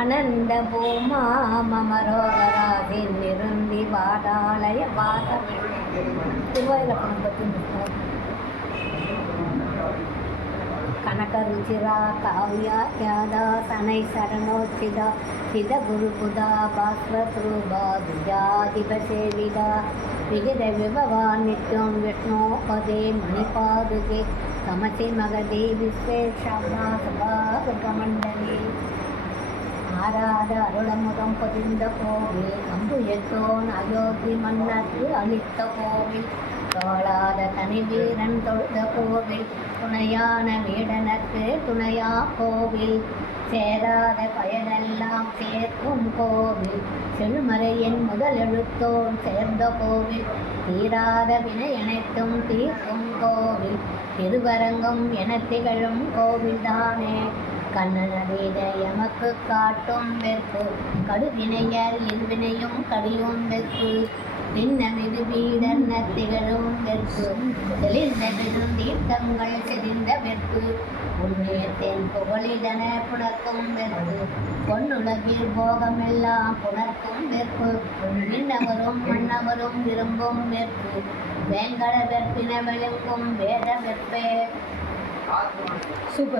அனந்த பூமா மமரோகராதி நிருந்தி வாடாலய வாத திருவாயிலப்பணம் பற்றி கனக ருச்சிரா காவியா யாதா சனை சரணோச்சிதா சித குருபுதா பாஸ்வத்ரூபா விஜாதிபசேவிதா விகித விபவா நித்யம் விஷ்ணோ பதே மணிபாதுகே கமசி மகதே விஸ்வேஷாமா சபாகமண்டலே ஆராத அருளமுகம் பொதிந்த கோவில் அம்புயத்தோன் அயோத்தி மன்னர்க்கு அளித்த கோவில் தோளாத தனி வீரன் தொழுத கோவில் துணையான வீடனர்க்கு துணையா கோவில் சேராத பயனெல்லாம் சேர்க்கும் கோவில் செழுமறையின் முதல் எழுத்தோன் சேர்ந்த கோவில் தீராத வினை அனைத்தும் தீர்க்கும் கோவில் திருவரங்கம் என திகழும் கோவில்தானே கண்ணனதீத எமக்கு காட்டும் வெற்பு கடுவினையர் இருவினையும் கடியும் வெற்பு பின்னமிது வீடன்ன திகழும் வெற்பு தெளிந்த பெரும் தீர்த்தங்கள் செறிந்த வெற்பு உண்மையத்தின் புகழிதன புணர்க்கும் வெற்பு பொன்னுலகில் போகமெல்லாம் புணர்க்கும் வெற்பு விண்ணவரும் மன்னவரும் விரும்பும் வெற்பு வேங்கட வெற்பின விளங்கும் வேத வெற்பே. சூப்பர்.